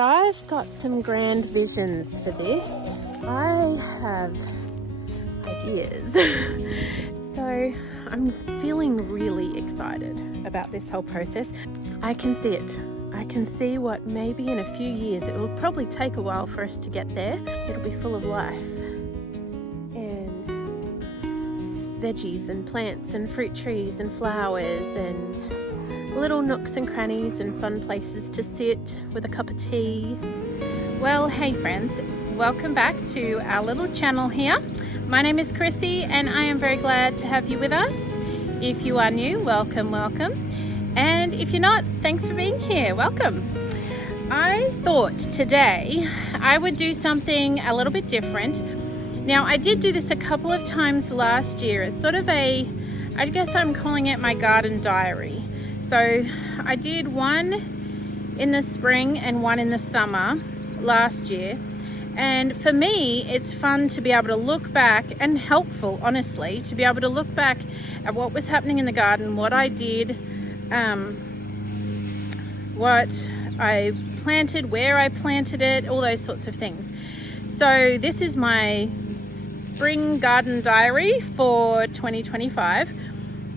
I've got some grand visions for this. I have ideas. So I'm feeling really excited about this whole process. I can see it. I can see what maybe in a few years, it will probably take a while for us to get there. It'll be full of life and veggies and plants and fruit trees and flowers and little nooks and crannies and fun places to sit with a cup of tea. Well, hey friends, welcome back to our little channel here. My name is Chrissy and I am very glad to have you with us. If you are new, welcome. And if you're not, thanks for being here, welcome. I thought today I would do something a little bit different. Now, I did do this a couple of times last year. It's sort of I guess I'm calling it my garden diary. So I did one in the spring and one in the summer last year. And for me, it's fun to be able to look back, and helpful, honestly, to be able to look back at what was happening in the garden, what I did, what I planted, where I planted it, all those sorts of things. So this is my spring garden diary for 2025.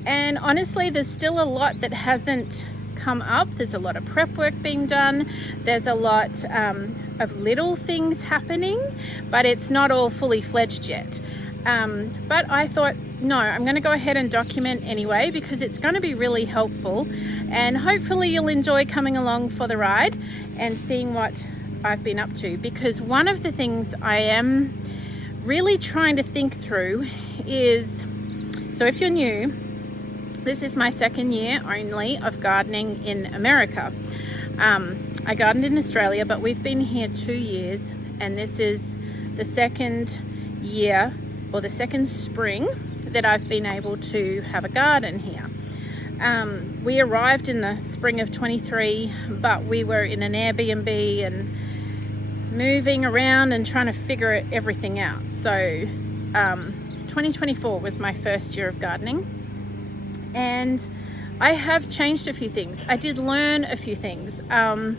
And honestly, there's still a lot that hasn't come up. There's a lot of prep work being done. There's a lot of little things happening, but it's not all fully fledged yet. But I thought, no, I'm going to go ahead and document anyway, because it's going to be really helpful. And hopefully you'll enjoy coming along for the ride and seeing what I've been up to. Because one of the things I am really trying to think through is, so if you're new, this is my second year only of gardening in America. I gardened in Australia, but we've been here 2 years, and this is the second year, or the second spring, that I've been able to have a garden here. We arrived in the spring of 23, but we were in an Airbnb and moving around and trying to figure everything out. So 2024 was my first year of gardening. And I have changed a few things. I did learn a few things, and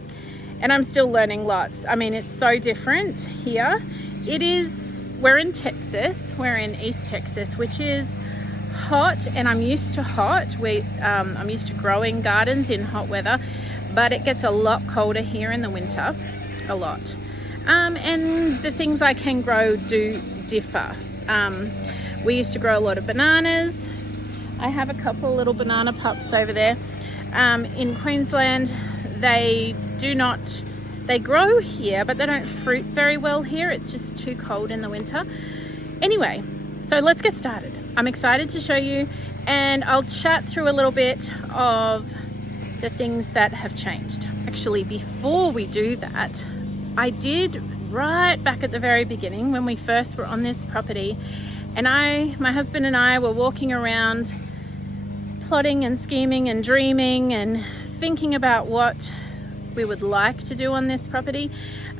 I'm still learning lots. I mean, it's so different here. We're in Texas, we're in East Texas, which is hot, and I'm used to hot. I'm used to growing gardens in hot weather, but it gets a lot colder here in the winter, a lot. And the things I can grow do differ. We used to grow a lot of bananas. I have a couple of little banana pups over there. In Queensland, they grow here, but they don't fruit very well here. It's just too cold in the winter. Anyway, so let's get started. I'm excited to show you, and I'll chat through a little bit of the things that have changed. Actually, before we do that, I did right back at the very beginning when we first were on this property, and my husband and I were walking around plotting and scheming and dreaming and thinking about what we would like to do on this property.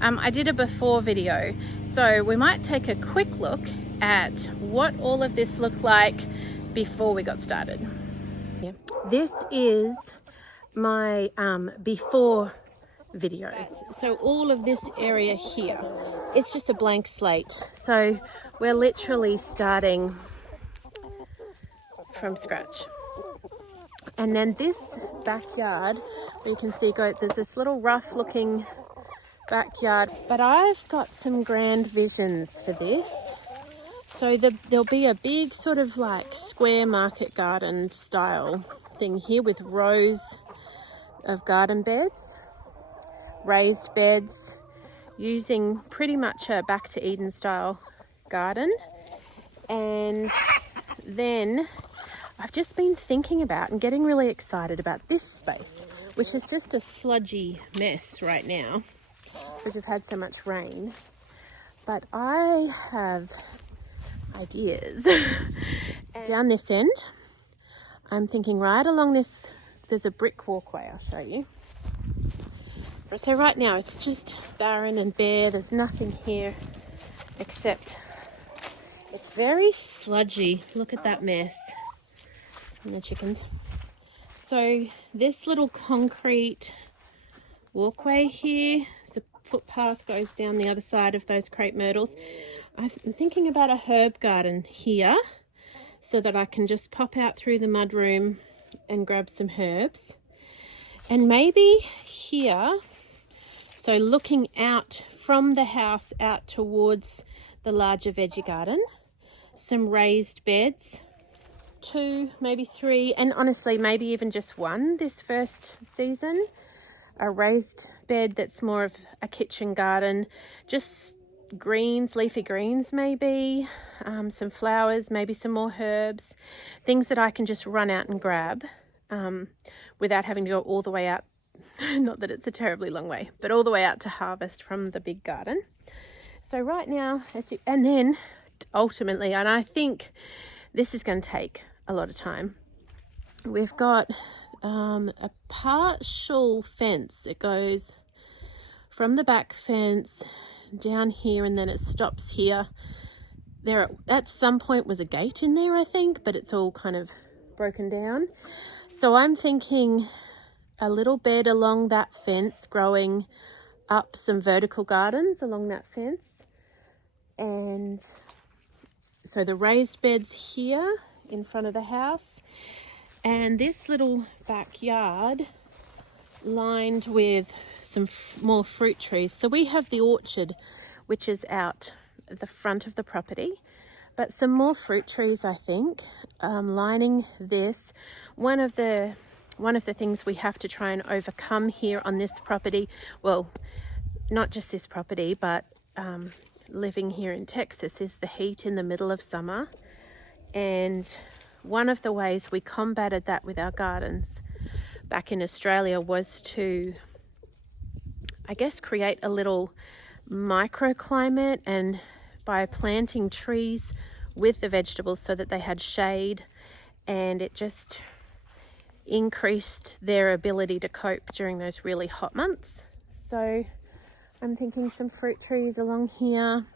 I did a before video, so we might take a quick look at what all of this looked like before we got started. Yeah. This is my before video. So all of this area here, it's just a blank slate. So we're literally starting from scratch. And then this backyard, you can see there's this little rough looking backyard, but I've got some grand visions for this. So there'll be a big sort of like square market garden style thing here with rows of garden beds, raised beds, using pretty much a back to Eden style garden. And then I've just been thinking about and getting really excited about this space, which is just a sludgy mess right now because we've had so much rain. But I have ideas. Down this end, I'm thinking right along this, there's a brick walkway, I'll show you. So right now it's just barren and bare. There's nothing here except it's very sludgy. Look at that mess. And the chickens. So this little concrete walkway here is footpath goes down the other side of those crepe myrtles. I'm thinking about a herb garden here so that I can just pop out through the mudroom and grab some herbs. And maybe here, so looking out from the house out towards the larger veggie garden, some raised beds, 2, maybe 3, and honestly maybe even just 1 this first season. A raised bed that's more of a kitchen garden, just greens, leafy greens maybe, some flowers, maybe some more herbs, things that I can just run out and grab without having to go all the way out, not that it's a terribly long way, but all the way out to harvest from the big garden. So right now, and then ultimately, and I think this is going to take a lot of time, we've got a partial fence. It goes from the back fence down here and then it stops here. There at some point was a gate in there, I think, but it's all kind of broken down. So I'm thinking a little bed along that fence, growing up some vertical gardens along that fence. And so the raised beds here in front of the house, and this little backyard lined with some more fruit trees. So we have the orchard, which is out at the front of the property, but some more fruit trees, I think, lining this. One of the things we have to try and overcome here on this property, well, not just this property, but living here in Texas, is the heat in the middle of summer. And one of the ways we combated that with our gardens back in Australia was to, I guess, create a little microclimate, and by planting trees with the vegetables so that they had shade, and it just increased their ability to cope during those really hot months. So I'm thinking some fruit trees along here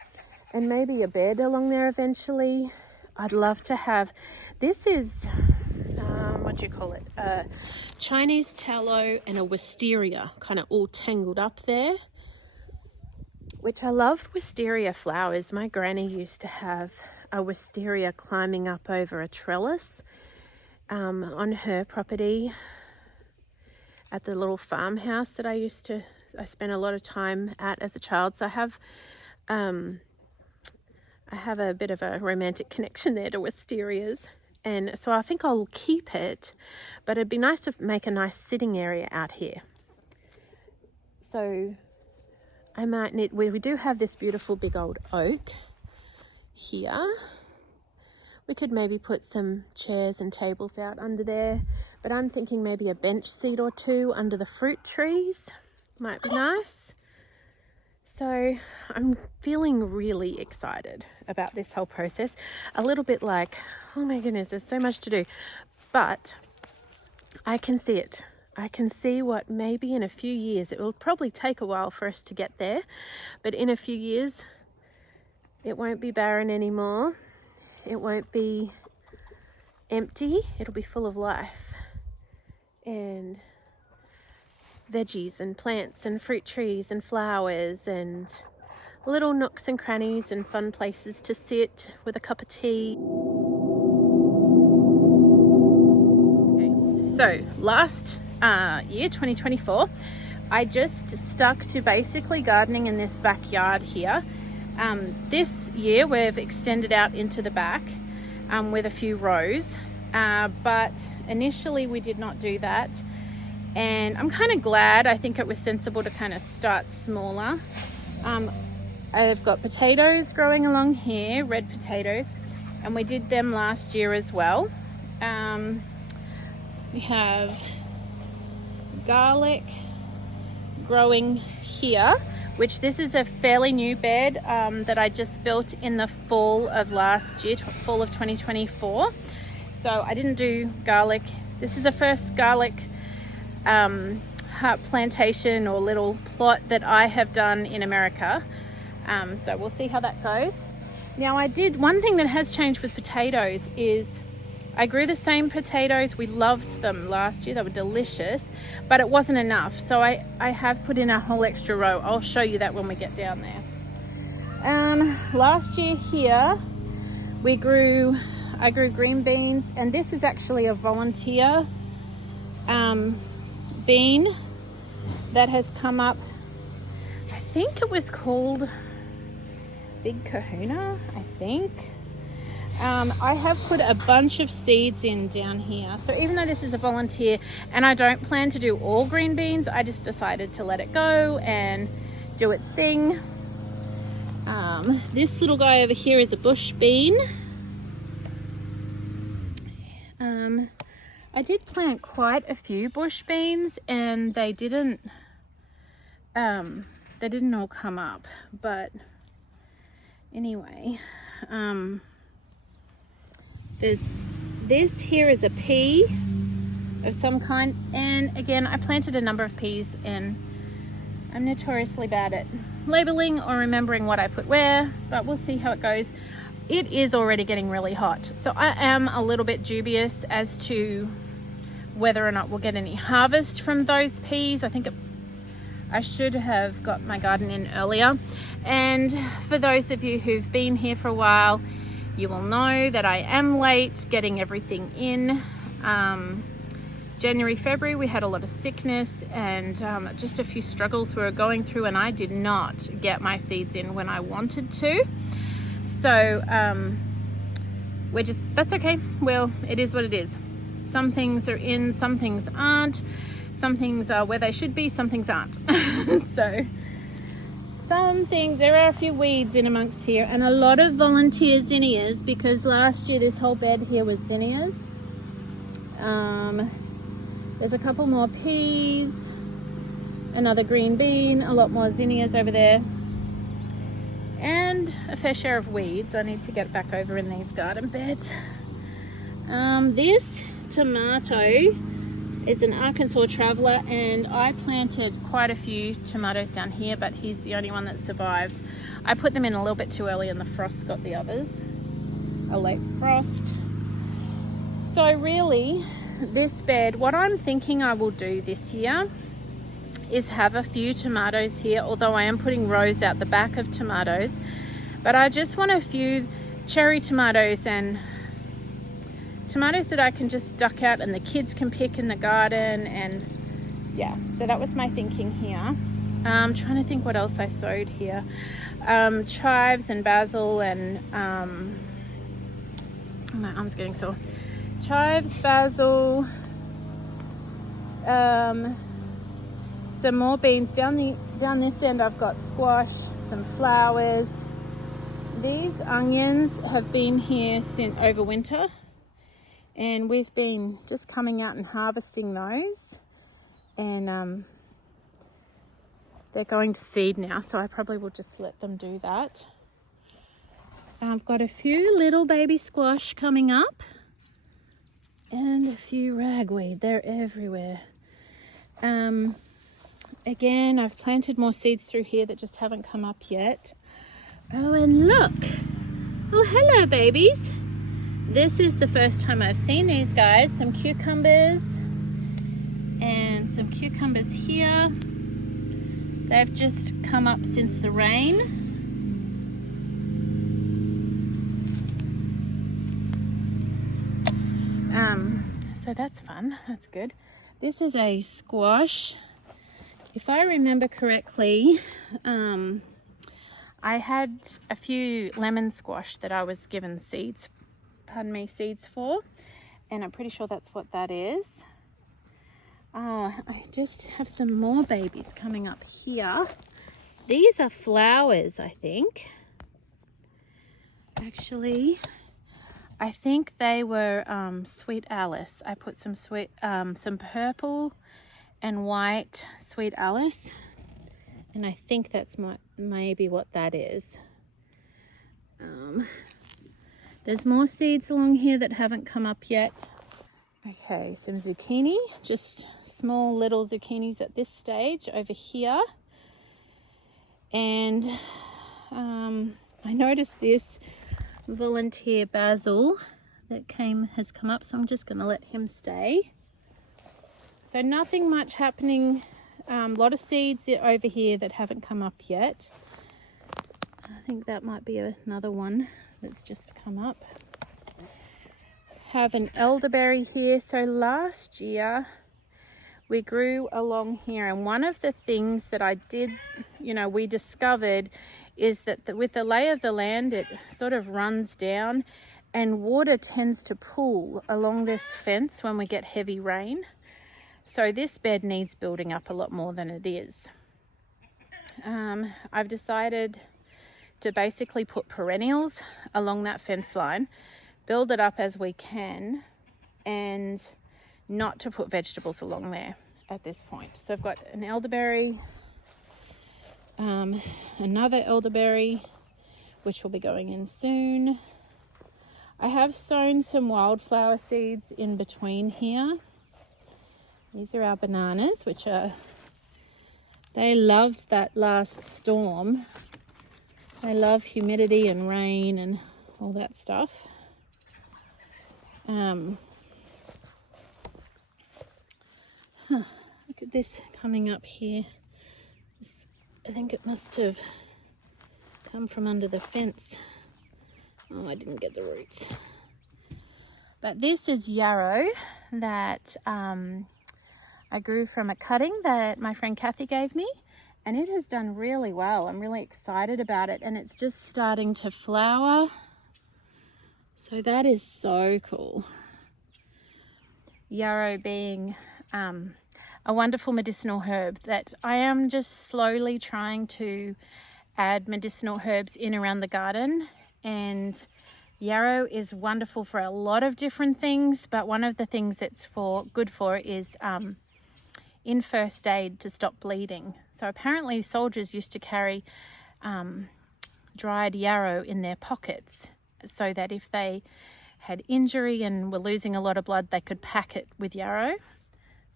and maybe a bed along there eventually. I'd love to have, this is, what do you call it? Chinese tallow and a wisteria kind of all tangled up there, which I love wisteria flowers. My granny used to have a wisteria climbing up over a trellis on her property at the little farmhouse that I spent a lot of time at as a child. So I have a bit of a romantic connection there to wisterias, and so I think I'll keep it, but it'd be nice to make a nice sitting area out here. So I might need, we do have this beautiful big old oak here. We could maybe put some chairs and tables out under there, but I'm thinking maybe a bench seat or 2 under the fruit trees might be nice. So I'm feeling really excited about this whole process. A little bit like, oh my goodness, there's so much to do. But I can see it. I can see what maybe in a few years, it will probably take a while for us to get there, but in a few years, it won't be barren anymore. It won't be empty. It'll be full of life. And veggies and plants and fruit trees and flowers and little nooks and crannies and fun places to sit with a cup of tea. Okay, so last year, 2024, I just stuck to basically gardening in this backyard here. This year we've extended out into the back with a few rows, but initially we did not do that. And I'm kind of glad. I think it was sensible to kind of start smaller. I've got potatoes growing along here, red potatoes, and we did them last year as well. We have garlic growing here, which this is a fairly new bed that I just built in the fall of last year, fall of 2024. So I didn't do garlic. This is the first garlic plantation or little plot that I have done in America. So we'll see how that goes. Now one thing that has changed with potatoes is I grew the same potatoes. We loved them last year. They were delicious, but it wasn't enough. So I have put in a whole extra row. I'll show you that when we get down there. Last year here, I grew green beans, and this is actually a volunteer bean that has come up. I think it was called Big Kahuna, I think. I have put a bunch of seeds in down here. So even though this is a volunteer and I don't plan to do all green beans, I just decided to let it go and do its thing. This little guy over here is a bush bean. I did plant quite a few bush beans and they didn't all come up, but anyway, this here is a pea of some kind, and again I planted a number of peas and I'm notoriously bad at labeling or remembering what I put where, but we'll see how it goes. It is already getting really hot, so I am a little bit dubious as to whether or not we'll get any harvest from those peas. I think I should have got my garden in earlier, and for those of you who've been here for a while, you will know that I am late getting everything in. January, February, we had a lot of sickness and just a few struggles we were going through, and I did not get my seeds in when I wanted to. So that's okay. Well, it is what it is. Some things are in, some things aren't. Some things are where they should be, some things aren't. So there are a few weeds in amongst here, and a lot of volunteer zinnias, because last year this whole bed here was zinnias. There's a couple more peas, another green bean, a lot more zinnias over there, and a fair share of weeds. I need to get back over in these garden beds. This tomato is an Arkansas Traveller, and I planted quite a few tomatoes down here, but he's the only one that survived. I put them in a little bit too early and the frost got the others, a late frost. So really, this bed, what I'm thinking I will do this year is have a few tomatoes here, although I am putting rows out the back of tomatoes, but I just want a few cherry tomatoes and tomatoes that I can just duck out and the kids can pick in the garden. And yeah, so that was my thinking here. I'm trying to think what else I sowed here. Chives and basil and my arm's getting sore. Chives, basil, some more beans. Down this end I've got squash, some flowers. These onions have been here since over winter, and we've been just coming out and harvesting those, and they're going to seed now, so I probably will just let them do that. I've got a few little baby squash coming up and a few ragweed. They're everywhere. Again, I've planted more seeds through here that just haven't come up yet. Oh, and look. Oh, hello, babies. This is the first time I've seen these guys. Some cucumbers and some cucumbers here. They've just come up since the rain. So that's fun, that's good. This is a squash. If I remember correctly, I had a few lemon squash that I was given seeds for, and I'm pretty sure that's what that is. I just have some more babies coming up here. These are flowers, I think. Actually, I think they were Sweet Alice. I put some purple and white Sweet Alice, and I think that's maybe what that is. There's more seeds along here that haven't come up yet. Okay, some zucchini, just small little zucchinis at this stage over here. And I noticed this volunteer basil that has come up, so I'm just going to let him stay. So nothing much happening. A lot of seeds over here that haven't come up yet. I think that might be another one that's just come up. Have an elderberry here. So last year we grew along here, and one of the things that I did, we discovered is that with the lay of the land, it sort of runs down and water tends to pool along this fence when we get heavy rain. So this bed needs building up a lot more than it is. I've decided to basically put perennials along that fence line, build it up as we can, and not to put vegetables along there at this point. So I've got an elderberry, another elderberry, which will be going in soon. I have sown some wildflower seeds in between here. These are our bananas, they loved that last storm. They love humidity and rain and all that stuff. Look at this coming up here. I think it must have come from under the fence. Oh, I didn't get the roots. But this is yarrow that I grew from a cutting that my friend Kathy gave me, and it has done really well. I'm really excited about it, and it's just starting to flower. So that is so cool. Yarrow being a wonderful medicinal herb that I am just slowly trying to add medicinal herbs in around the garden. And yarrow is wonderful for a lot of different things, but one of the things it's good for is in first aid to stop bleeding. So apparently soldiers used to carry dried yarrow in their pockets so that if they had injury and were losing a lot of blood, they could pack it with yarrow.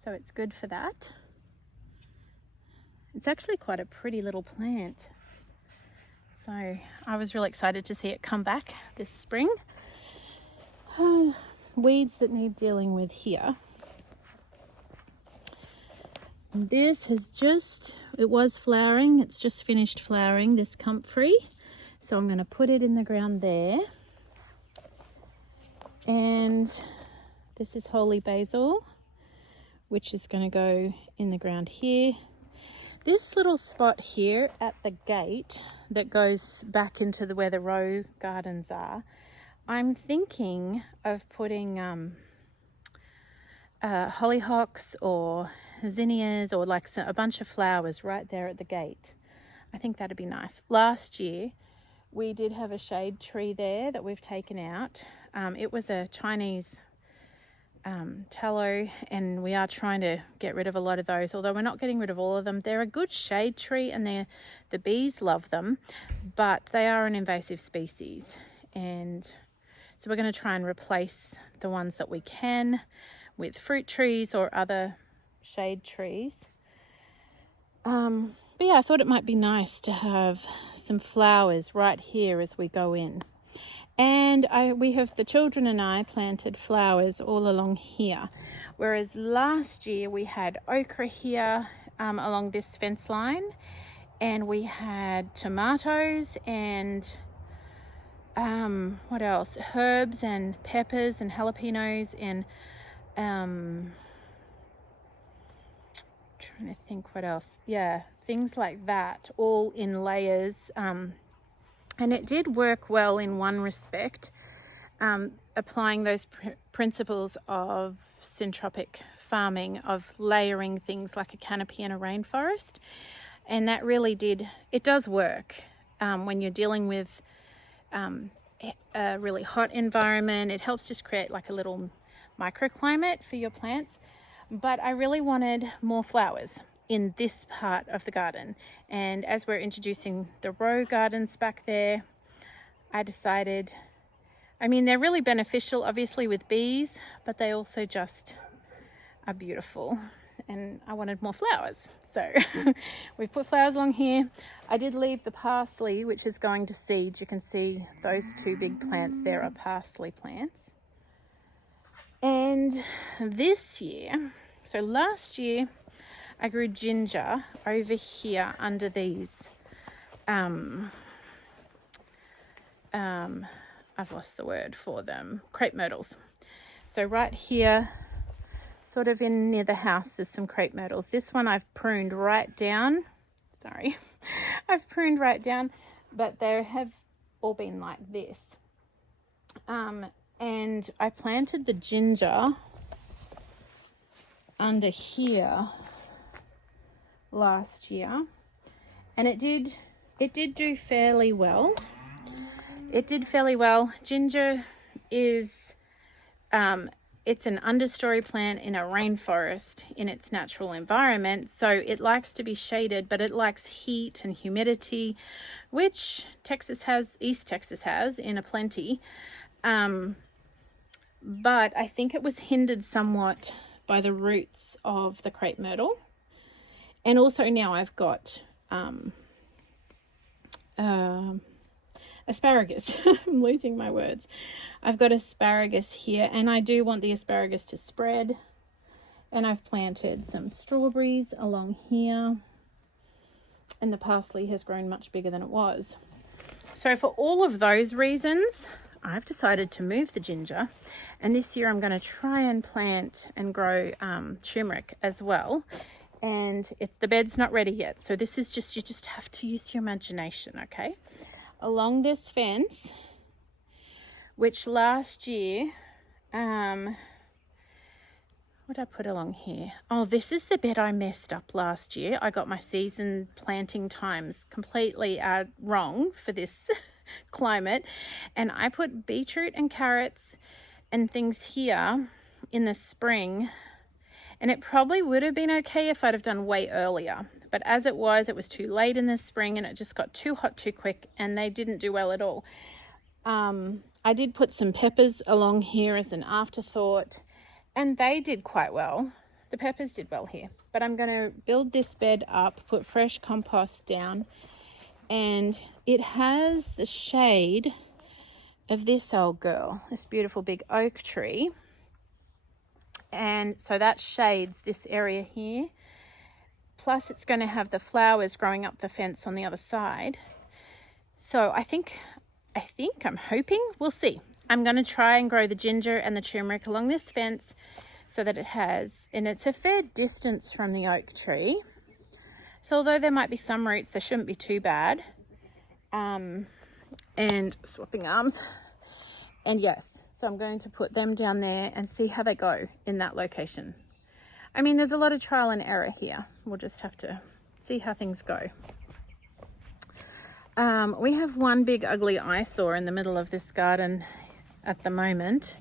So it's good for that. It's actually quite a pretty little plant. So I was really excited to see it come back this spring. Weeds that need dealing with here. This it was flowering. It's just finished flowering, this comfrey. So I'm going to put it in the ground there. And this is holy basil, which is going to go in the ground here. This little spot here at the gate that goes back into where the row gardens are, I'm thinking of putting hollyhocks or zinnias or like a bunch of flowers right there at the gate. I think that'd be nice. Last year we did have a shade tree there that we've taken out. It was a Chinese tallow, and we are trying to get rid of a lot of those, although we're not getting rid of all of them. They're a good shade tree and the bees love them, but they are an invasive species, and so we're going to try and replace the ones that we can with fruit trees or other shade trees. But yeah, I thought it might be nice to have some flowers right here as we go in. And the children and I planted flowers all along here. Whereas last year we had okra here along this fence line, and we had tomatoes and what else? Herbs and peppers and jalapenos and trying to think what else. Yeah, things like that, all in layers. And it did work well in one respect, applying those principles of syntropic farming, of layering things like a canopy in a rainforest. And that really it does work when you're dealing with a really hot environment. It helps just create like a little microclimate for your plants. But I really wanted more flowers in this part of the garden, and as we're introducing the row gardens back there, I decided, they're really beneficial obviously with bees, but they also just are beautiful, and I wanted more flowers. So we've put flowers along here. I did leave the parsley, which is going to seed. You can see those two big plants there are parsley plants. And this year, so last year I grew ginger over here under these I've lost the word for them, crepe myrtles. So right here, sort of in near the house, there's some crepe myrtles. This one I've pruned right down. Sorry, I've pruned right down, but they have all been like this. And I planted the ginger under here last year, and it did do fairly well. It did fairly well. Ginger is it's an understory plant in a rainforest in its natural environment, so it likes to be shaded, but it likes heat and humidity, which East Texas has in a plenty. But I think it was hindered somewhat by the roots of the crepe myrtle. And also now I've got asparagus. I'm losing my words. I've got asparagus here, and I do want the asparagus to spread. And I've planted some strawberries along here, and the parsley has grown much bigger than it was. So for all of those reasons, I've decided to move the ginger, and this year I'm going to try and plant and grow turmeric as well. And the bed's not ready yet, so this is just, you just have to use your imagination, okay? Along this fence, which last year, what did I put along here? Oh, this is the bed I messed up last year. I got my season planting times completely wrong for this climate, and I put beetroot and carrots and things here in the spring, and it probably would have been okay if I'd have done way earlier, but as it was too late in the spring, and it just got too hot too quick, and they didn't do well at all. I did put some peppers along here as an afterthought, and they did quite well. The peppers did well here, but I'm going to build this bed up, put fresh compost down, and it has the shade of this old girl, this beautiful big oak tree. And so that shades this area here. Plus it's going to have the flowers growing up the fence on the other side. So I'm hoping, we'll see. I'm going to try and grow the ginger and the turmeric along this fence so that and it's a fair distance from the oak tree. So although there might be some roots, they shouldn't be too bad. And swapping arms. And yes, so I'm going to put them down there and see how they go in that location. I mean, there's a lot of trial and error here. We'll just have to see how things go. We have one big ugly eyesore in the middle of this garden at the moment,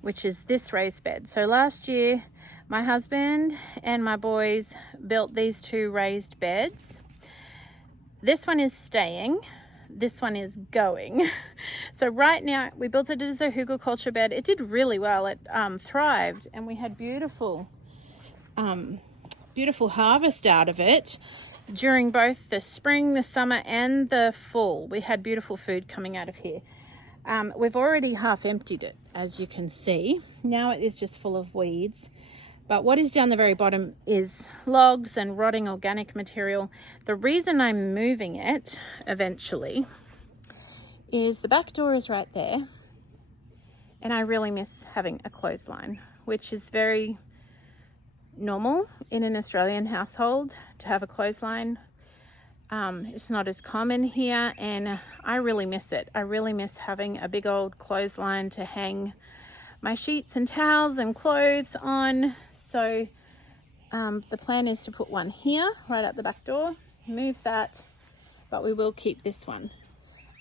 which is this raised bed. So last year, my husband and my boys built these two raised beds. This one is staying. This one is going. So right now we built it as a hugelkultur bed. It did really well. It thrived, and we had beautiful harvest out of it during both the spring, the summer, and the fall. We had beautiful food coming out of here. We've already half emptied it, as you can see. Now it is just full of weeds. But what is down the very bottom is logs and rotting organic material. The reason I'm moving it eventually is the back door is right there. And I really miss having a clothesline, which is very normal in an Australian household to have a clothesline. It's not as common here, and I really miss it. I really miss having a big old clothesline to hang my sheets and towels and clothes on. So the plan is to put one here, right at the back door, move that, but we will keep this one.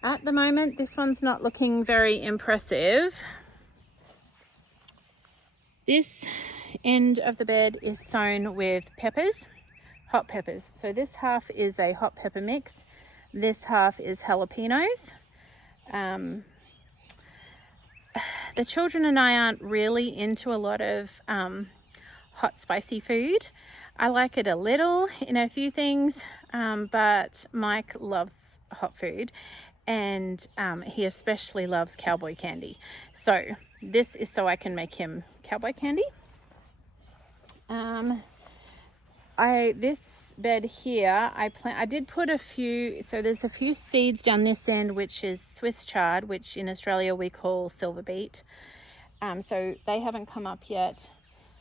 At the moment, this one's not looking very impressive. This end of the bed is sown with peppers, hot peppers. So this half is a hot pepper mix. This half is jalapenos. The children and I aren't really into a lot of hot spicy food. I like it a little in a few things, but Mike loves hot food, and he especially loves cowboy candy. So this is so I can make him cowboy candy. This bed here, I did put a few, so there's a few seeds down this end, which is Swiss chard, which in Australia we call silver beet. So they haven't come up yet,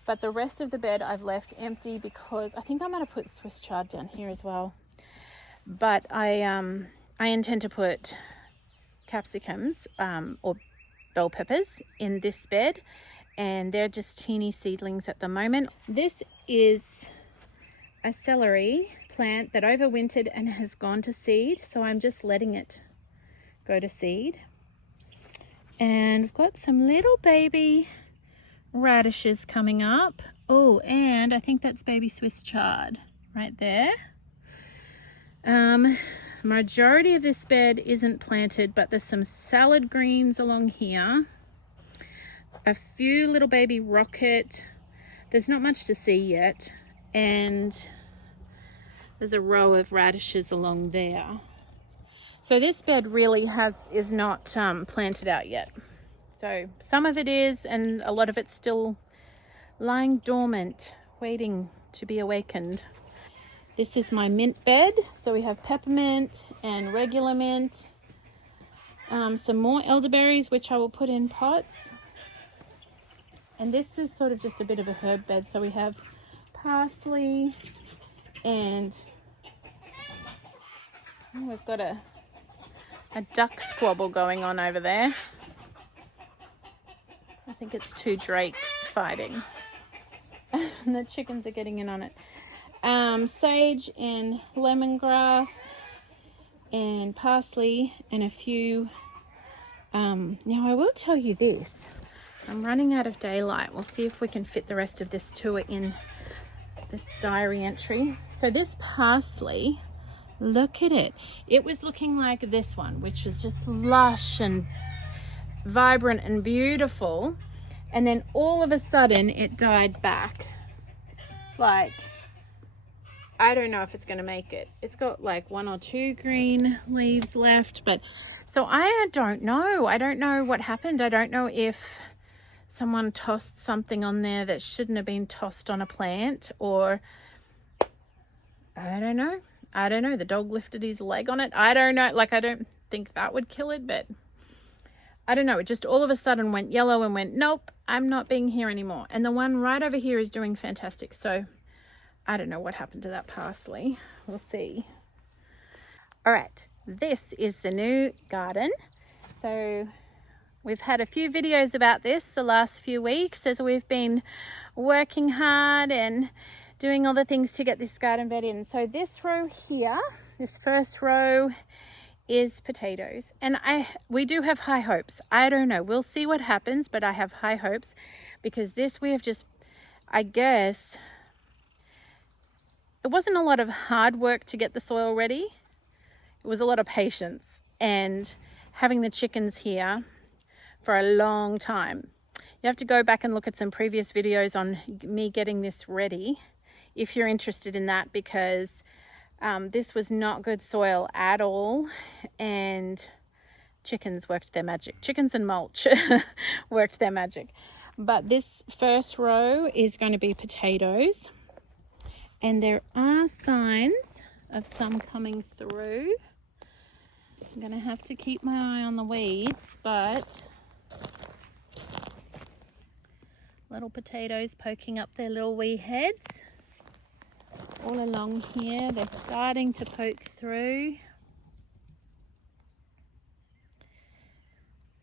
but the rest of the bed I've left empty because I think I'm going to put Swiss chard down here as well. But I intend to put capsicums or bell peppers in this bed, and they're just teeny seedlings at the moment. This is a celery plant that overwintered and has gone to seed, so I'm just letting it go to seed. And we've got some little baby radishes coming up. Oh, and I think that's baby Swiss chard right there. Majority of this bed isn't planted, but there's some salad greens along here, a few little baby rocket. There's not much to see yet, and there's a row of radishes along there. So this bed really is not planted out yet. So some of it is, and a lot of it's still lying dormant, waiting to be awakened. This is my mint bed. So we have peppermint and regular mint. Some more elderberries, which I will put in pots. And this is sort of just a bit of a herb bed. So we have parsley and we've got a duck squabble going on over there. I think it's two drakes fighting. And the chickens are getting in on it. Sage and lemongrass and parsley and a few. Now I will tell you this. I'm running out of daylight. We'll see if we can fit the rest of this tour in this diary entry. So this parsley, look at it. It was looking like this one, which was just lush and vibrant and beautiful. And then all of a sudden it died back. Like, I don't know if it's going to make it. It's got like 1 or 2 green leaves left. But so I don't know. I don't know what happened. I don't know if someone tossed something on there that shouldn't have been tossed on a plant, or I don't know. I don't know. The dog lifted his leg on it. I don't know. Like, I don't think that would kill it, but I don't know. It just all of a sudden went yellow and went, nope, I'm not being here anymore. And the one right over here is doing fantastic. So I don't know what happened to that parsley. We'll see. All right. This is the new garden. So we've had a few videos about this the last few weeks as we've been working hard and doing all the things to get this garden bed in. So this row here, this first row is potatoes. And we do have high hopes. I don't know. We'll see what happens, but I have high hopes because this we have just, I guess, it wasn't a lot of hard work to get the soil ready. It was a lot of patience and having the chickens here for a long time. You have to go back and look at some previous videos on me getting this ready if you're interested in that, because this was not good soil at all, and chickens worked their magic. Chickens and mulch worked their magic. But this first row is going to be potatoes, and there are signs of some coming through. I'm going to have to keep my eye on the weeds, but little potatoes poking up their little wee heads all along here. They're starting to poke through.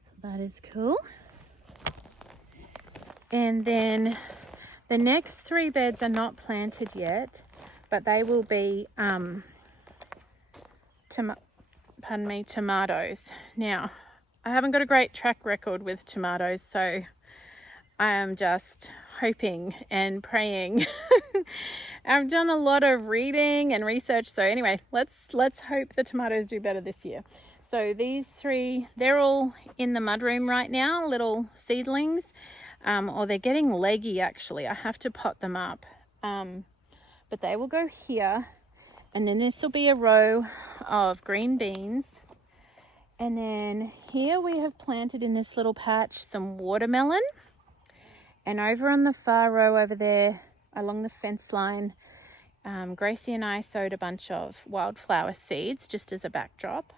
So that is cool. And then the next 3 beds are not planted yet, but they will be tomatoes. Now, I haven't got a great track record with tomatoes, so I am just hoping and praying. I've done a lot of reading and research, so anyway, let's hope the tomatoes do better this year. So these 3, they're all in the mudroom right now, little seedlings, or they're getting leggy actually. I have to pot them up, but they will go here, and then this will be a row of green beans, And then here we have planted in this little patch some watermelon. And over on the far row over there along the fence line, Gracie and I sowed a bunch of wildflower seeds just as a backdrop.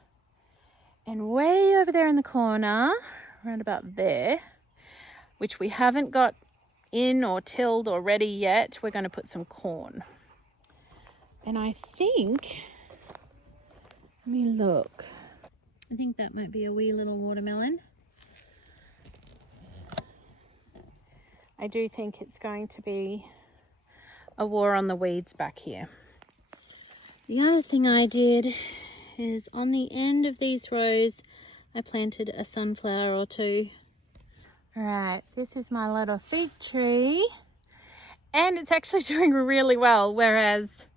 And way over there in the corner, around about there, which we haven't got in or tilled or ready yet, we're going to put some corn. And I think, let me look. I think that might be a wee little watermelon. I do think it's going to be a war on the weeds back here. The other thing I did is on the end of these rows, I planted a sunflower or two. Right, this is my little fig tree. And it's actually doing really well, whereas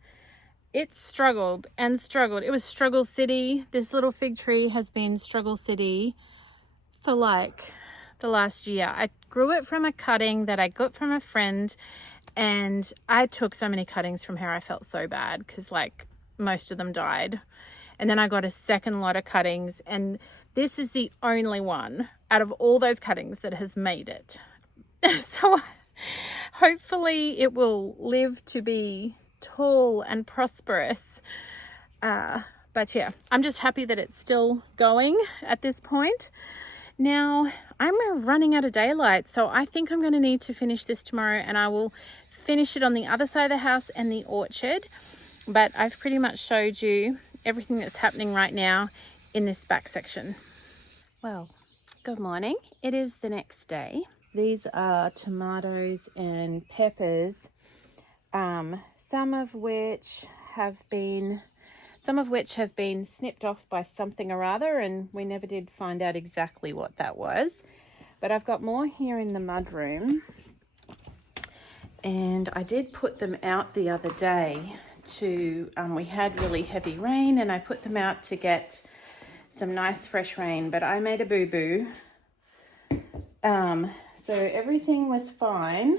it struggled and struggled. It was struggle city. This little fig tree has been struggle city for like the last year. I grew it from a cutting that I got from a friend, and I took so many cuttings from her. I felt so bad because like most of them died. And then I got a second lot of cuttings, and this is the only one out of all those cuttings that has made it. So hopefully it will live to be tall and prosperous. But yeah, I'm just happy that it's still going at this point. Now I'm running out of daylight, so I think I'm going to need to finish this tomorrow, and I will finish it on the other side of the house and the orchard. But I've pretty much showed you everything that's happening right now in this back section. Well, good morning. It is the next day. These are tomatoes and peppers, some of which have been snipped off by something or other, and we never did find out exactly what that was. But I've got more here in the mudroom, and I did put them out the other day to, we had really heavy rain, and I put them out to get some nice fresh rain, but I made a boo-boo. So everything was fine.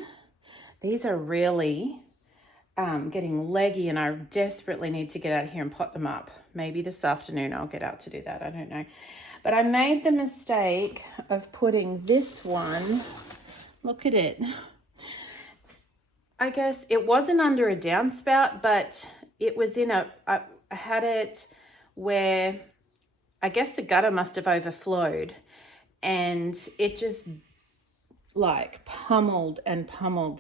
These are really getting leggy, and I desperately need to get out here and pot them up. Maybe this afternoon I'll get out to do that. I don't know. But I made the mistake of putting this one, look at it. I guess it wasn't under a downspout, but it was in I had it where I guess the gutter must have overflowed, and it just like pummeled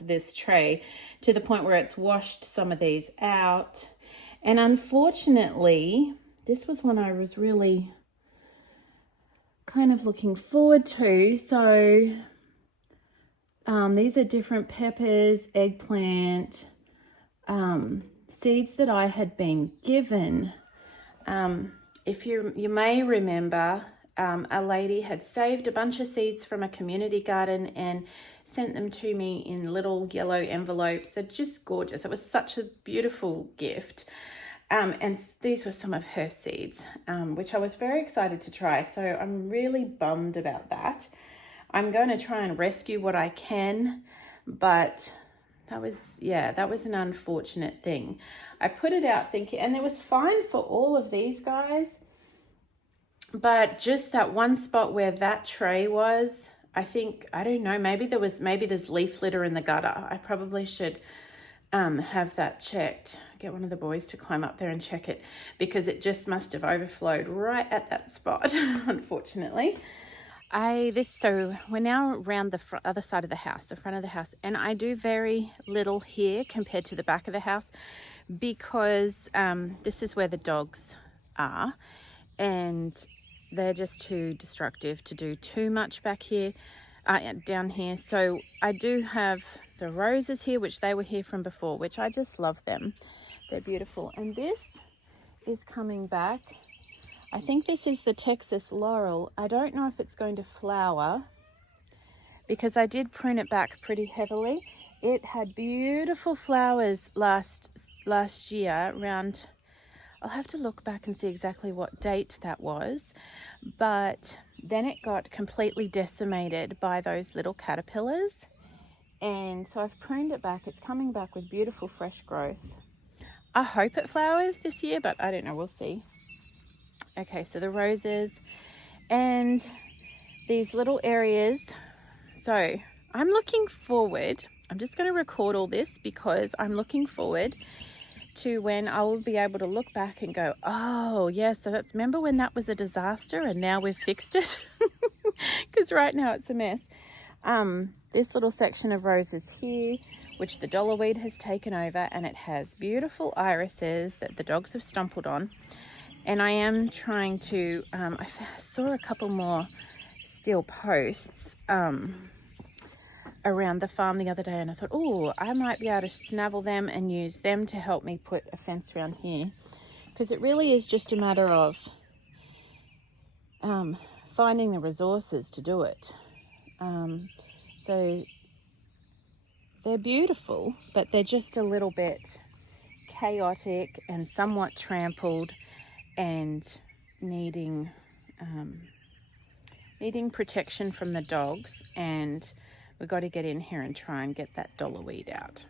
this tray to the point where it's washed some of these out. And unfortunately, this was one I was really kind of looking forward to. So these are different peppers, eggplant, seeds that I had been given. If you may remember, a lady had saved a bunch of seeds from a community garden and sent them to me in little yellow envelopes. They're just gorgeous. It was such a beautiful gift. And these were some of her seeds, which I was very excited to try. So I'm really bummed about that. I'm going to try and rescue what I can, but that was an unfortunate thing. I put it out thinking, and it was fine for all of these guys, but just that one spot where that tray was, I don't know, maybe there's leaf litter in the gutter. I probably should have that checked. Get one of the boys to climb up there and check it, because it just must have overflowed right at that spot, unfortunately. So we're now around the other side of the house, the front of the house, and I do very little here compared to the back of the house, because this is where the dogs are, and they're just too destructive to do too much back here, down here. So I do have the roses here, which they were here from before, which I just love them. They're beautiful. And this is coming back. I think this is the Texas Laurel. I don't know if it's going to flower, because I did prune it back pretty heavily. It had beautiful flowers last year around, I'll have to look back and see exactly what date that was, but then it got completely decimated by those little caterpillars, and so I've pruned it back. It's coming back with beautiful fresh growth. I hope it flowers this year, but I don't know, we'll see. Okay, so the roses, and these little areas. So I'm looking forward, I'm just going to record all this because I'm looking forward to when I will be able to look back and go, oh yeah, so that's, remember when that was a disaster and now we've fixed it? Because right now it's a mess. This little section of roses here, which the dollarweed has taken over, and it has beautiful irises that the dogs have stumbled on. And I am trying to, I saw a couple more steel posts around the farm the other day, and I thought, oh, I might be able to snavel them and use them to help me put a fence around here, because it really is just a matter of finding the resources to do it. So they're beautiful, but they're just a little bit chaotic and somewhat trampled and needing protection from the dogs, and we've got to get in here and try and get that dollarweed out.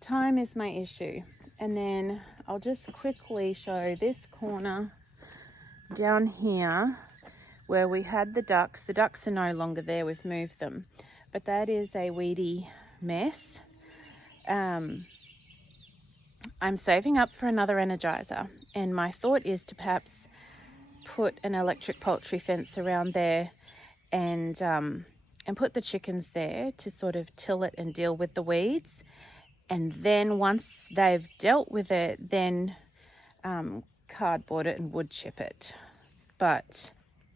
Time is my issue. And then I'll just quickly show this corner down here where we had the ducks. The ducks are no longer there, we've moved them, but that is a weedy mess. I'm saving up for another energizer, and my thought is to perhaps put an electric poultry fence around there and put the chickens there to sort of till it and deal with the weeds. And then once they've dealt with it, then cardboard it and wood chip it. But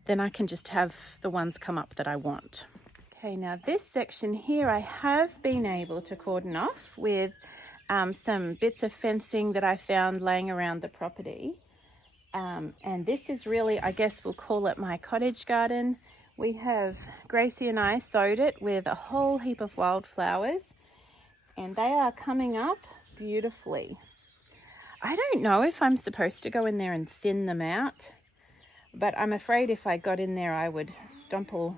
then I can just have the ones come up that I want. Okay, now this section here I have been able to cordon off with some bits of fencing that I found laying around the property. And this is really, I guess we'll call it my cottage garden. We have, Gracie and I sowed it with a whole heap of wildflowers, and they are coming up beautifully. I don't know if I'm supposed to go in there and thin them out, but I'm afraid if I got in there I would stumble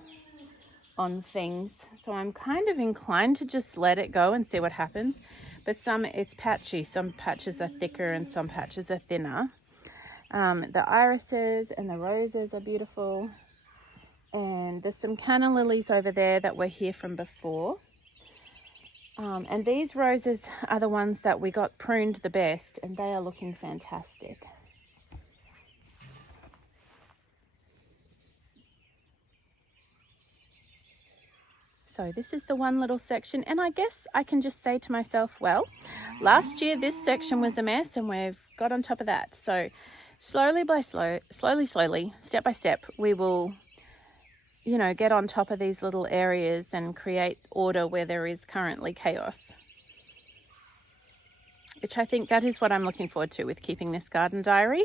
on things. So I'm kind of inclined to just let it go and see what happens. But it's patchy. Some patches are thicker and some patches are thinner. The irises and the roses are beautiful. And there's some canna lilies over there that were here from before. And these roses are the ones that we got pruned the best, and they are looking fantastic. So this is the one little section, and I guess I can just say to myself, well, last year this section was a mess and we've got on top of that. So slowly, step by step, we will, you know, get on top of these little areas and create order where there is currently chaos. Which I think that is what I'm looking forward to with keeping this garden diary,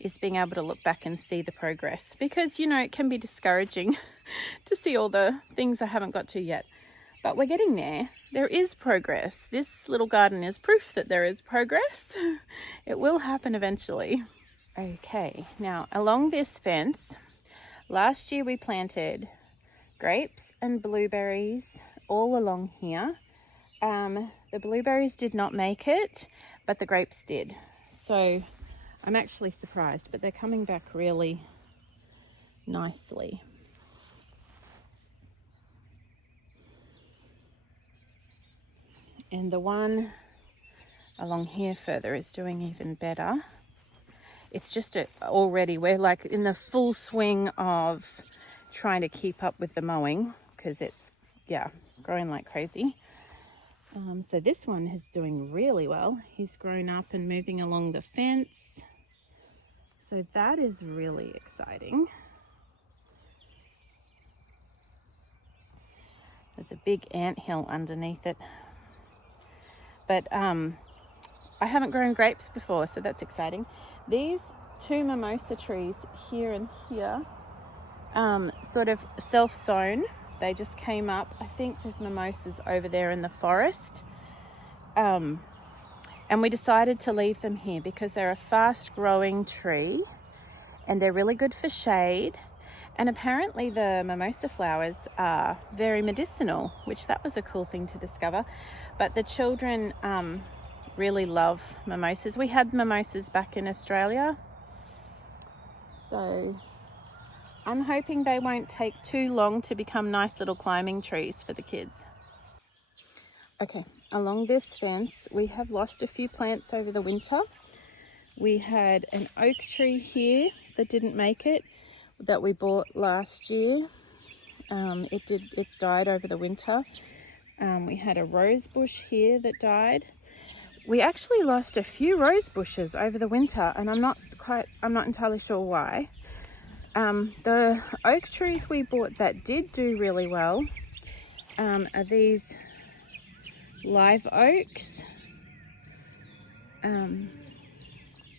is being able to look back and see the progress. Because, you know, it can be discouraging to see all the things I haven't got to yet. But we're getting there. There is progress. This little garden is proof that there is progress. It will happen eventually. Okay, now along this fence, last year we planted grapes and blueberries all along here. The blueberries did not make it, but the grapes did. So I'm actually surprised, but they're coming back really nicely. And the one along here further is doing even better. It's just already, we're like in the full swing of trying to keep up with the mowing, because it's, yeah, growing like crazy. So this one is doing really well. He's grown up and moving along the fence. So that is really exciting. There's a big anthill underneath it. But I haven't grown grapes before, so that's exciting. These two mimosa trees here and here, sort of self-sown. They just came up. I think there's mimosas over there in the forest. And we decided to leave them here because they're a fast-growing tree and they're really good for shade. And apparently the mimosa flowers are very medicinal, which that was a cool thing to discover. But the children really love mimosas. We had mimosas back in Australia. So I'm hoping they won't take too long to become nice little climbing trees for the kids. Okay, along this fence, we have lost a few plants over the winter. We had an oak tree here that didn't make it, that we bought last year. It died over the winter. We had a rose bush here that died. We actually lost a few rose bushes over the winter, and I'm not entirely sure why. The oak trees we bought that did do really well are these live oaks.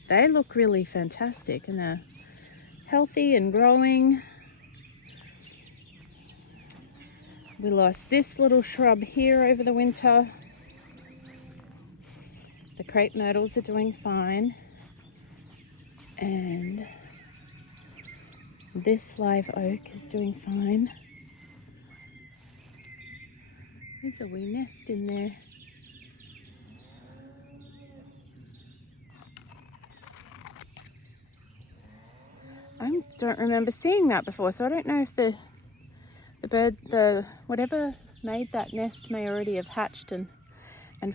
They look really fantastic, and they're healthy and growing. We lost this little shrub here over the winter. The crepe myrtles are doing fine. And this live oak is doing fine. There's a wee nest in there. I don't remember seeing that before, so I don't know if the bird, whatever made that nest may already have hatched and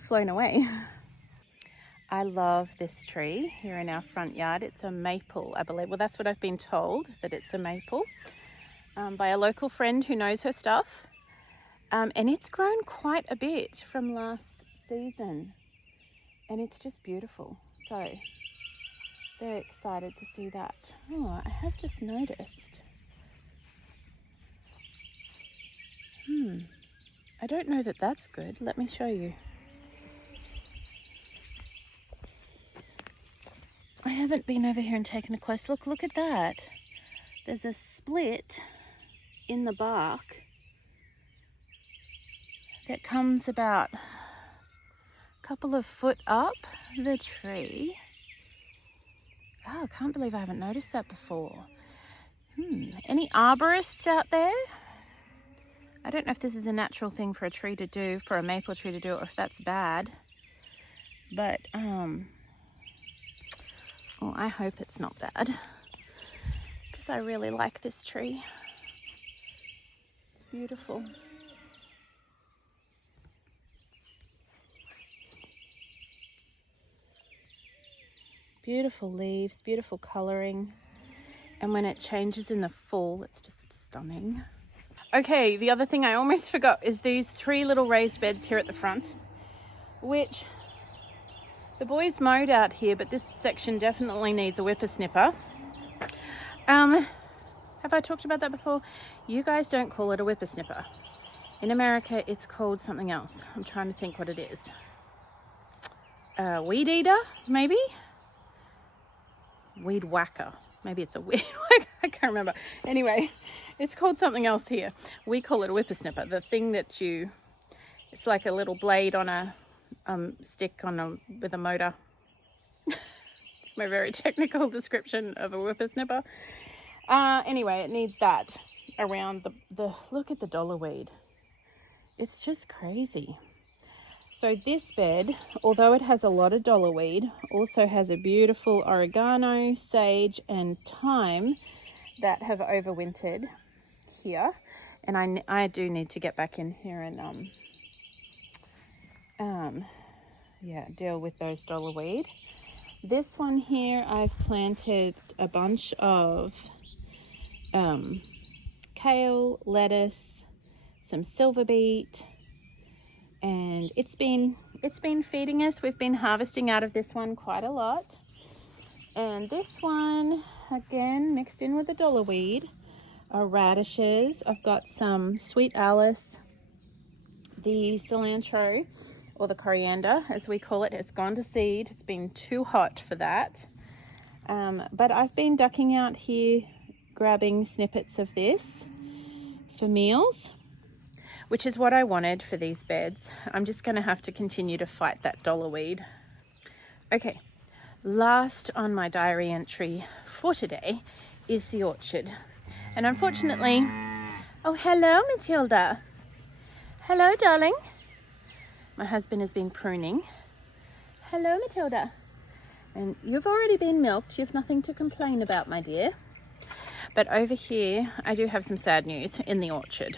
flown away. I love this tree here in our front yard. It's a maple, I believe. Well, that's what I've been told, that it's a maple, by a local friend who knows her stuff. And it's grown quite a bit from last season, and it's just beautiful. So very excited to see that. Oh, I have just noticed. I don't know that that's good. Let me show you. I haven't been over here and taken a close look. Look at that. There's a split in the bark that comes about a couple of foot up the tree. Oh, I can't believe I haven't noticed that before. Any arborists out there? I don't know if this is a natural thing for a tree to do, for a maple tree to do, or if that's bad. But, well, I hope it's not bad, because I really like this tree. It's beautiful. Beautiful leaves, beautiful colouring, and when it changes in the fall, it's just stunning. Okay, the other thing I almost forgot is these 3 little raised beds here at the front, which the boys mowed out here, but this section definitely needs a whippersnipper. Have I talked about that before? You guys don't call it a whippersnipper. In America, it's called something else. I'm trying to think what it is. Weed eater, maybe? Weed whacker. Maybe it's a weed whacker. I can't remember. Anyway, it's called something else here. We call it a whippersnipper. The thing that it's like a little blade on a stick with a motor. It's my very technical description of a whippersnipper. Anyway, it needs that around the look at the dollarweed. It's just crazy. So this bed, although it has a lot of dollarweed, also has a beautiful oregano, sage, and thyme that have overwintered here. And I do need to get back in here and deal with those dollarweed. This one here, I've planted a bunch of kale, lettuce, some silver beet, and it's been feeding us. We've been harvesting out of this one quite a lot. And this one, again, mixed in with the dollarweed, are radishes. I've got some sweet Alice. The cilantro, or the coriander as we call it, has gone to seed. It's been too hot for that. But I've been ducking out here, grabbing snippets of this for meals, which is what I wanted for these beds. I'm just going to have to continue to fight that dollarweed. Okay, last on my diary entry for today is the orchard. And unfortunately, oh, hello, Matilda. Hello, darling. My husband has been pruning. Hello, Matilda. And you've already been milked. You've nothing to complain about, my dear. But over here, I do have some sad news in the orchard.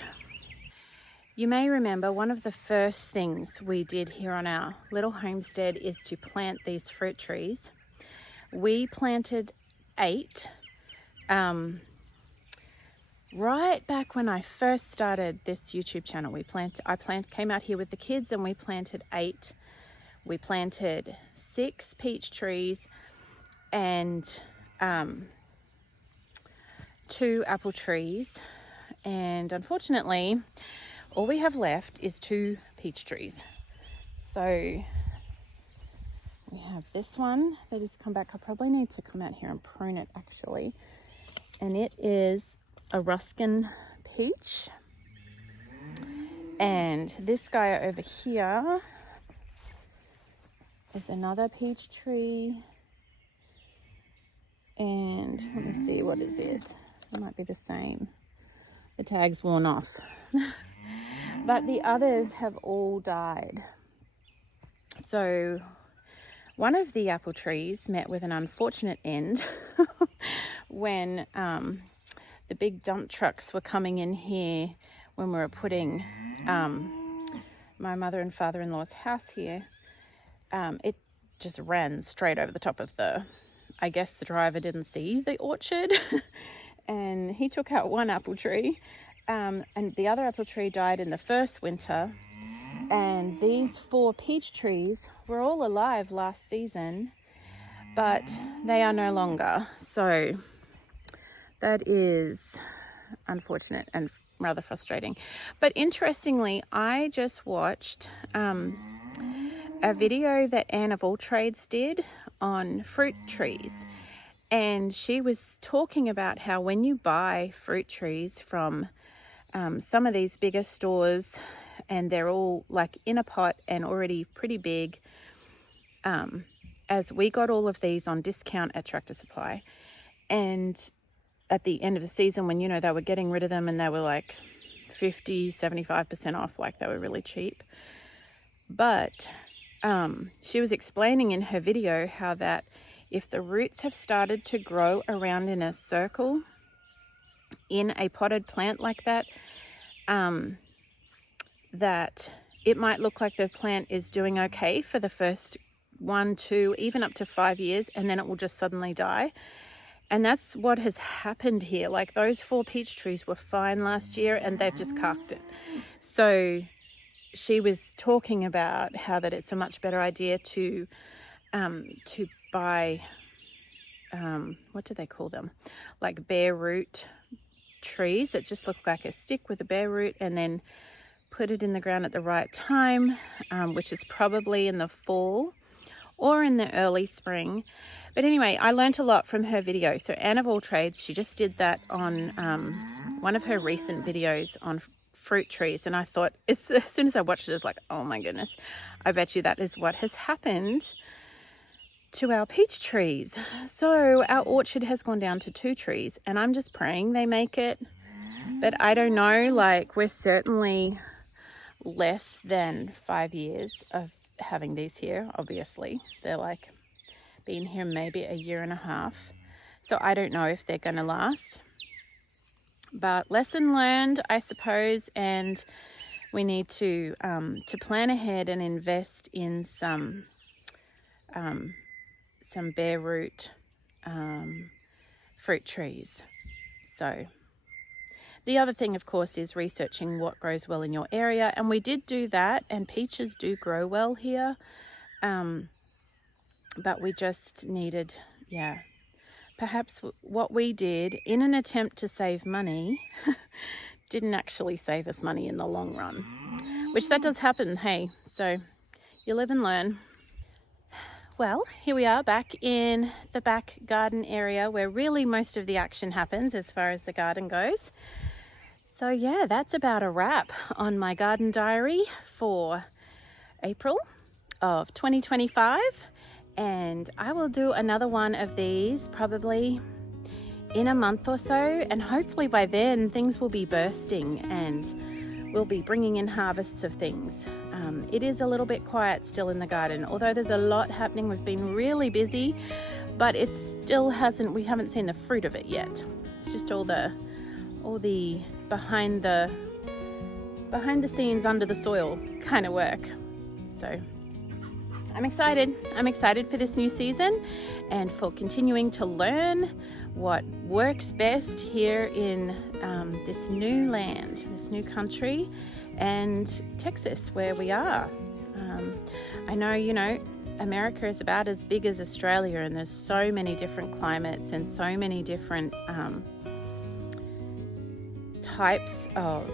You may remember one of the first things we did here on our little homestead is to plant these fruit trees. We planted 8. Right back when I first started this YouTube channel, came out here with the kids and we planted 8. We planted 6 peach trees and 2 apple trees. And unfortunately, all we have left is 2 peach trees. So we have this one that has come back. I probably need to come out here and prune it actually. And it is a Lufkin peach. And this guy over here is another peach tree. And let me see, what is it? It might be the same. The tag's worn off. But the others have all died. So one of the apple trees met with an unfortunate end when the big dump trucks were coming in here when we were putting my mother and father-in-law's house here. It just ran straight over the top of I guess the driver didn't see the orchard and he took out one apple tree. And the other apple tree died in the first winter, and these 4 peach trees were all alive last season, but they are no longer. So that is unfortunate and rather frustrating. But interestingly, I just watched a video that Anne of All Trades did on fruit trees, and she was talking about how when you buy fruit trees from some of these bigger stores, and they're all like in a pot and already pretty big, as we got all of these on discount at Tractor Supply, and at the end of the season when, you know, they were getting rid of them and they were like 50-75% off, like they were really cheap. But she was explaining in her video how that if the roots have started to grow around in a circle in a potted plant like that, that it might look like the plant is doing okay for the first 1, 2, even up to 5 years, and then it will just suddenly die. And that's what has happened here. Like those 4 peach trees were fine last year and they've just carked it. So she was talking about how that it's a much better idea to buy, what do they call them? Like bare root trees that just look like a stick with a bare root, and then put it in the ground at the right time, which is probably in the fall or in the early spring. But anyway, I learned a lot from her video. So Anne of All Trades, she just did that on one of her recent videos on fruit trees. And I thought, as soon as I watched it, I was like, oh my goodness, I bet you that is what has happened to our peach trees. So our orchard has gone down to 2 trees, and I'm just praying they make it. But I don't know, like we're certainly less than 5 years of having these here. Obviously, they're like been here maybe 1.5 years. So I don't know if they're going to last. But lesson learned, I suppose, and we need to plan ahead and invest in some bare root fruit trees. So the other thing, of course, is researching what grows well in your area, and we did do that, and peaches do grow well here. But we just needed, perhaps what we did in an attempt to save money didn't actually save us money in the long run, which that does happen, hey, so you live and learn. Well, here we are back in the back garden area where really most of the action happens as far as the garden goes. So yeah, that's about a wrap on my garden diary for April of 2025. And I will do another one of these probably in a month or so, and hopefully by then things will be bursting and we'll be bringing in harvests of things. It is a little bit quiet still in the garden, although there's a lot happening. We've been really busy, but we haven't seen the fruit of it yet. It's just all the behind the scenes, under the soil kind of work. So I'm excited for this new season and for continuing to learn what works best here in this new land, this new country, and Texas, where we are. I know, America is about as big as Australia, and there's so many different climates and so many different types of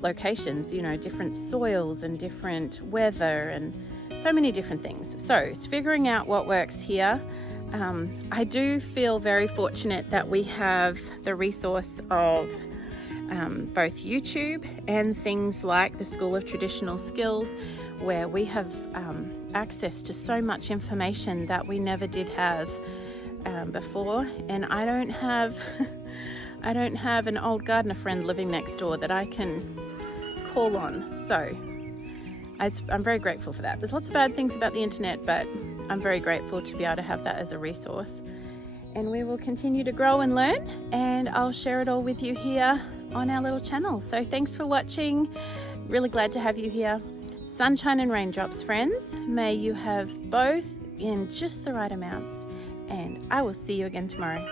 locations, different soils and different weather and so many different things. So it's figuring out what works here. I do feel very fortunate that we have the resource of both YouTube and things like the School of Traditional Skills, where we have access to so much information that we never did have before. And I don't have an old gardener friend living next door that I can call on. So I'm very grateful for that. There's lots of bad things about the internet, but I'm very grateful to be able to have that as a resource. And we will continue to grow and learn, and I'll share it all with you here on our little channel. So thanks for watching. Really glad to have you here. Sunshine and raindrops, friends. May you have both in just the right amounts, and I will see you again tomorrow.